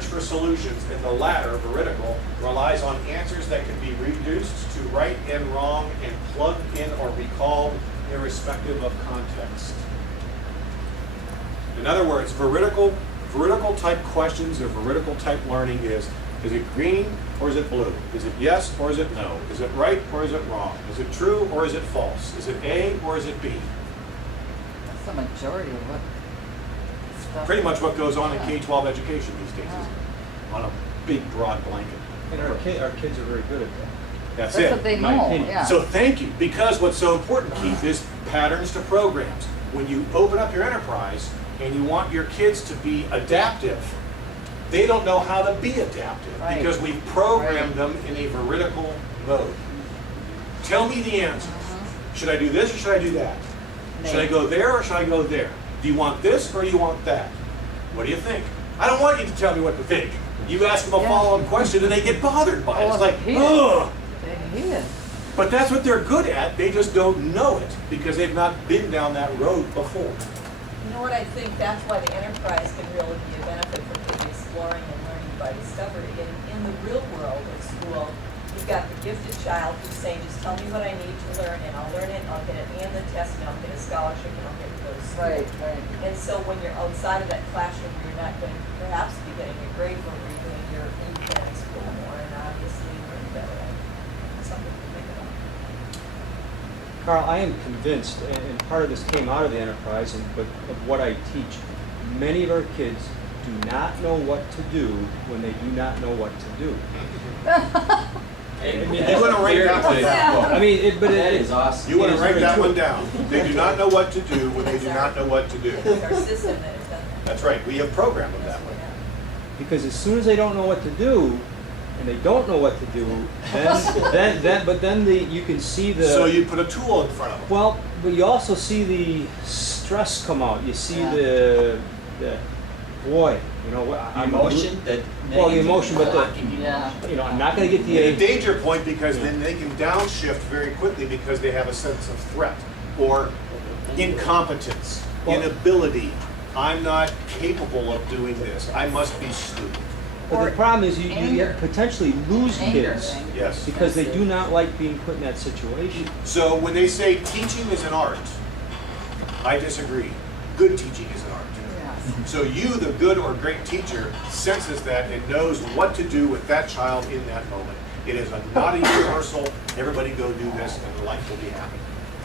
search for solutions, and the latter, veridical, relies on answers that can be reduced to right and wrong and plugged in or recalled irrespective of context. In other words, veridical type questions or veridical type learning is it green or is it blue? Is it yes or is it no? Is it right or is it wrong? Is it true or is it false? Is it A or is it B? That's the majority of what stuff. Pretty much what goes on in K-12 education these days, Yeah. on a big broad blanket. And our kids are very good at that. That's That's it. what they in my know, opinion. yeah. So thank you, because what's so important, Keith, is patterns to programs. When you open up your enterprise and you want your kids to be adaptive, they don't know how to be adaptive Right. because we've programmed Right. them in a veridical mode. Tell me the answers. Should I do this or should I do that? Should I go there or should I go there? Do you want this or do you want that? What do you think? I don't want you to tell me what to think. You ask them a Yeah. follow-up question and they get bothered by it. Oh, It's like, he is. ugh. He is. But that's what they're good at. They just don't know it because they've not been down that road before. You know what, I think that's why the enterprise can really be a benefit for kids exploring and learning by discovery. In the real world of school, you've got the gifted child who's saying, just tell me what I need to learn and I'll learn it, and I'll get an A in the test, and I'll get a scholarship, and I'll get to go to school. Right, right. And so when you're outside of that classroom, you're not going to perhaps be getting a grade for redoing you can explore more and obviously learn better. Something to think about. Carl, I am convinced, and part of this came out of the enterprise, but of what I teach, many of our kids do not know what to do when they do not know what to do. You want to write that one down. I mean, That is awesome. You want to It is write very that true. one down. They do not know what to do when they do not know what to do. It's our system that has done that. That's right. We have programmed them that way. Because as soon as they don't know what to do, and they don't know what to do, then you can see the. So you put a tool in front of them. Well, but you also see the stress come out. You see Yeah. the boy, you know what? The emotion that. Well, the emotion, but the- blocking you. Yeah. You know, I'm not going to get the And a A. danger point because then they can downshift very quickly because they have a sense of threat or incompetence, Well- inability. I'm not capable of doing this. I must be stupid. But the problem is you Anger. potentially lose Anger kids thing. Yes. because they do not like being put in that situation. So when they say teaching is an art, I disagree. Good teaching is an art. Yeah. So you, the good or great teacher, senses that and knows what to do with that child in that moment. It is a not a universal, everybody go do this and life will be happy.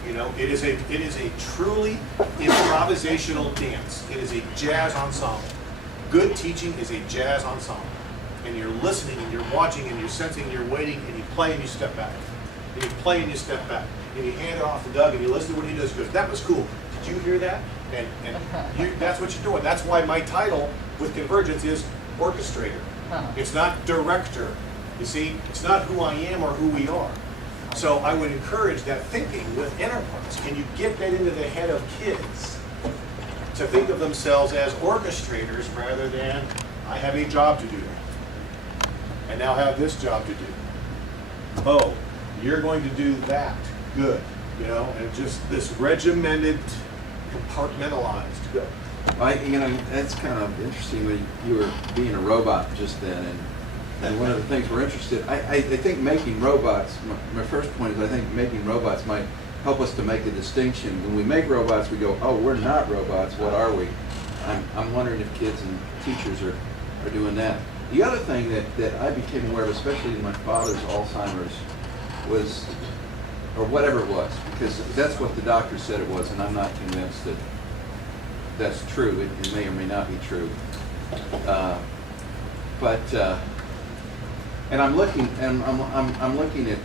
You know, it is a truly improvisational dance. It is a jazz ensemble. Good teaching is a jazz ensemble. And you're listening and you're watching and you're sensing and you're waiting and you play and you step back. And you play and you step back. And you hand it off to Doug and you listen to what he does. He goes, that was cool. Did you hear that? And that's what you're doing. That's why my title with Convergence is orchestrator. It's not director. You see, it's not who I am or who we are. So I would encourage that thinking with enterprise. Can you get that into the head of kids to think of themselves as orchestrators rather than I have a job to do and now have this job to do. Oh, you're going to do that. Good. You know, and just this regimented, compartmentalized. Good. That's kind of interesting that you were being a robot just then, and one of the things we're interested, I think making robots, my first point is I think making robots might help us to make a distinction. When we make robots, we go, oh, we're not robots, what are we? I'm wondering if kids and teachers are doing that. The other thing that I became aware of, especially in my father's Alzheimer's, was, or whatever it was, because that's what the doctor said it was, and I'm not convinced that that's true. It may or may not be true. And I'm looking, and I'm looking at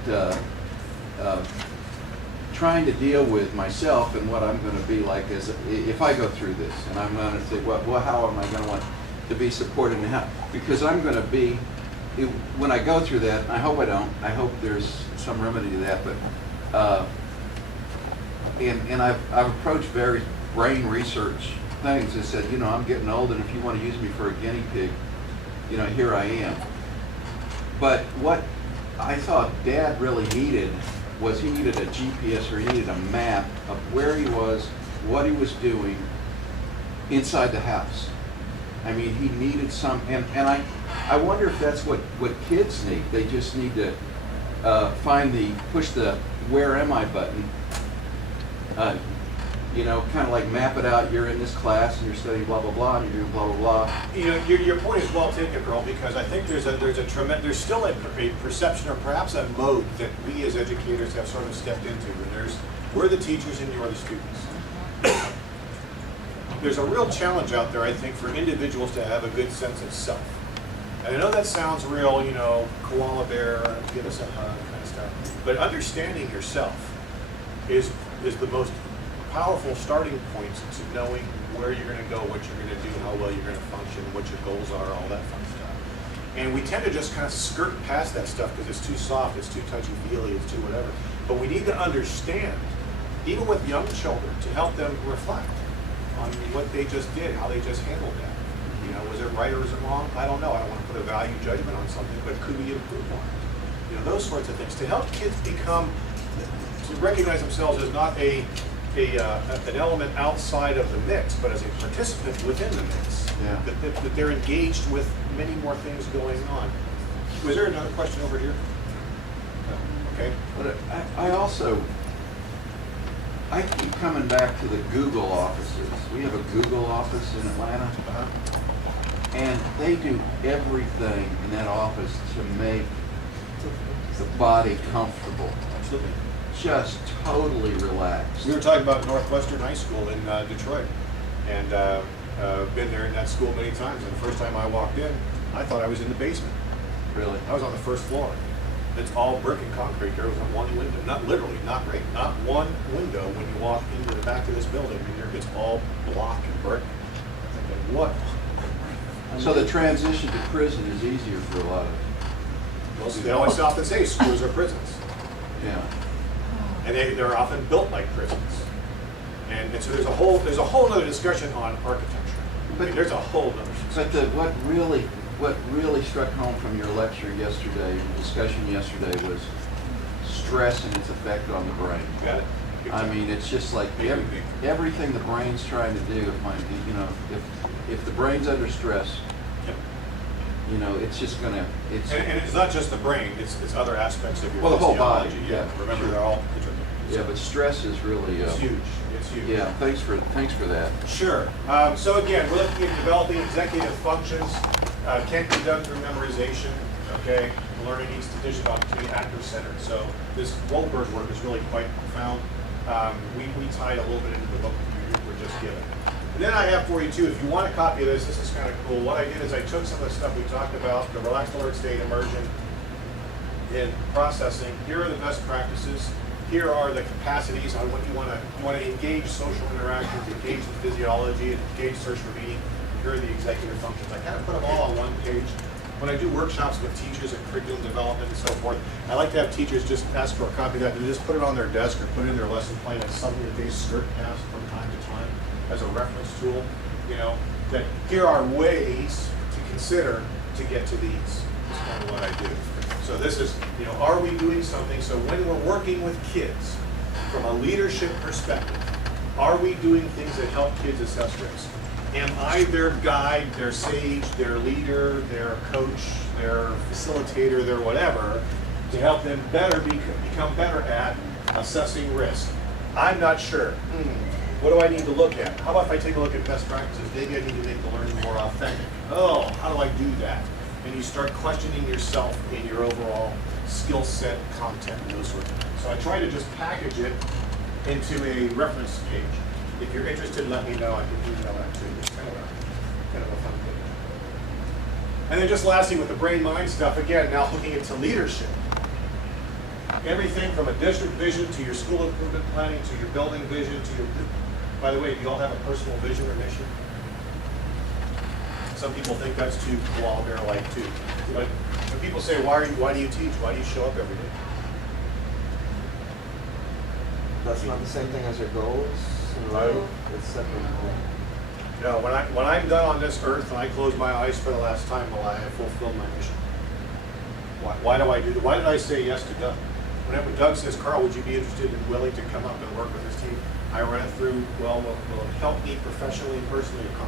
trying to deal with myself and what I'm going to be like as if I go through this, and I'm going to say, well, how am I going to want to be supported and how? Because I'm going to be, when I go through that, I hope I don't. I hope there's some remedy to that, but and I've approached various brain research things and said, I'm getting old, and if you want to use me for a guinea pig, here I am. But what I thought Dad really needed was he needed a GPS, or he needed a map of where he was, what he was doing inside the house. I mean, he needed some, and I wonder if that's what kids need. They just need to push the where am I button. You know, kind of like map it out. You're in this class and you're studying blah blah blah, and you're doing blah blah blah. You know, your point is well taken, Earl, because I think there's still a perception or perhaps a mode that we as educators have sort of stepped into, and we're the teachers and you're the students. There's a real challenge out there, I think, for individuals to have a good sense of self. And I know that sounds real, you know, koala bear, give us a hug kind of stuff. But understanding yourself is the most powerful starting point to knowing where you're going to go, what you're going to do, how well you're going to function, what your goals are, all that fun stuff. And we tend to just kind of skirt past that stuff because it's too soft, it's too touchy-feely, it's too whatever. But we need to understand, even with young children, to help them reflect on what they just did, how they just handled that. You know, was it right or was it wrong? I don't know. I don't want to put a value judgment on something, but could we improve on it? You know, those sorts of things to help kids to recognize themselves as not an element outside of the mix, but as a participant within the mix. Yeah. That they're engaged with many more things going on. Was there another question over here? No. Okay. But I keep coming back to the Google offices. We have a Google office in Atlanta, and they do everything in that office to make the body comfortable. Absolutely. Just totally relaxed. We were talking about Northwestern High School in Detroit, and been there in that school many times. And the first time I walked in, I thought I was in the basement. Really? I was on the first floor. It's all brick and concrete. There wasn't one window, not literally, not one window when you walk into the back of this building. It's all block and brick. I'm thinking, what? So the transition to prison is easier for a lot of. Well, see, they always often say schools are prisons, Yeah. and they're often built like prisons. And so there's a whole other discussion on architecture. But There's a whole other. But what really struck home from your lecture yesterday, your discussion yesterday, was stress and its effect on the brain. You got it. Good I job. mean, it's just like Big. everything the brain's trying to do. If the brain's under stress, Yep. you know, it's just gonna. And it's not just the brain; it's other aspects of your Well, the whole physiology. body, Yeah. yeah, Remember, sure. they're all interlinked. Yeah, but stress is really. It's huge. It's huge. Yeah. Thanks for that. Sure. So again, we're looking at developing executive functions. Can't be done through memorization. Okay. Learning needs to digital opportunity actor-centered. So this Goldberg work is really quite profound. We tied a little bit into the book you were just given. And then I have for you too, if you want a copy of this is kind of cool. What I did is I took some of the stuff we talked about, the relaxed alert state, immersion, in processing. Here are the best practices. Here are the capacities on what you want to engage social interactions, engage the physiology, engage search for meaning. Here are the executive functions. I kind of put them all on one page. When I do workshops with teachers and curriculum development and so forth, I like to have teachers just ask for a copy of that and just put it on their desk or put it in their lesson plan as something that they skirt past from time to time as a reference tool. You know, that here are ways to consider to get to these. That's kind of what I do. So this is, you know, are we doing something? So when we're working with kids from a leadership perspective, are we doing things that help kids assess risk? Am I their guide, their sage, their leader, their coach, their facilitator, their whatever, to help them better become better at assessing risk? I'm not sure. What do I need to look at? How about if I take a look at best practices? Maybe I need to make the learning more authentic. Oh, how do I do that? And you start questioning yourself in your overall skill set, content, and those sorts of things. So I try to just package it into a reference page. If you're interested, let me know. I can email that too. It's kind of a fun thing. And then just lastly, with the brain-mind stuff, again, now hooking it to leadership. Everything from a district vision to your school improvement planning to your building vision to your. By the way, do you all have a personal vision or mission? Some people think that's too koala bear-like too. But when people say, why do you teach? Why do you show up every day? That's not the same thing as your goals in life. It's separate. No, when I'm done on this earth and I close my eyes for the last time, will I have fulfilled my mission? Why do I do that? Why did I say yes to Doug? Whenever Doug says, Carl, would you be interested and willing to come up and work with this team? I run it through, well, will it help me professionally and personally accomplish